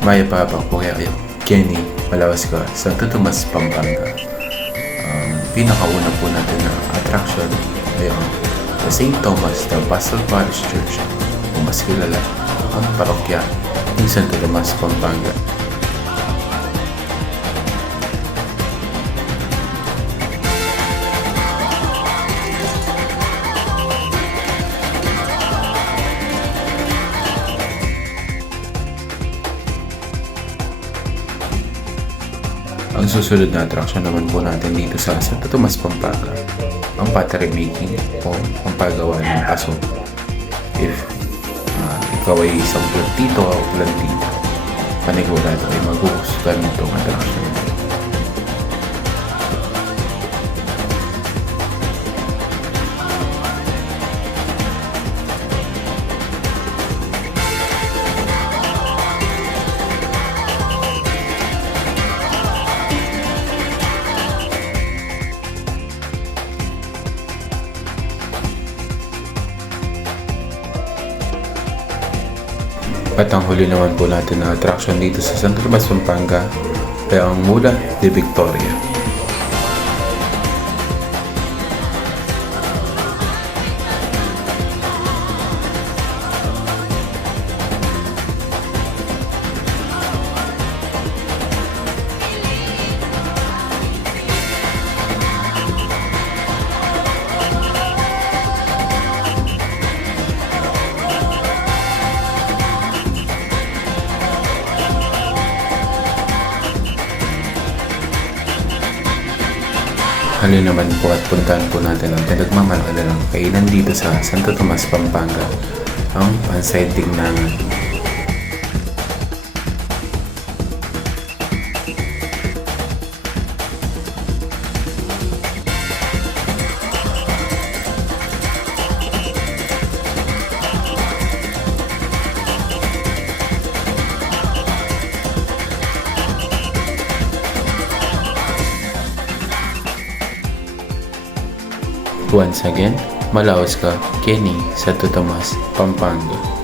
Maya Papa po kayo, Kenny Malawaska, Santo Tomas, Pampanga. Pinakauna po natin na attraction ay ang the St. Thomas, the Pastoral Parish Church, o mas kilala ang parokya ng Santo Tomas, Pampanga. Ang susunod na attraction naman po natin dito sa Santo Tomas, Pampanga, ang pottery making o ang paggawa ng paso. If ikaw ay isang plantito o plantita, panigurado ay magugustuhan itong attraction. At ang huli naman po natin na attraction dito sa Santo Tomas, Pampanga ay ang Mula de Victoria. Halina naman po at puntahan po natin ang pinagmamalaki ng kainan dito sa Santo Tomas, Pampanga, ang Pansay Tingnan. Once again, Malawaska, Kenny, Santo Tomas, Pampanga.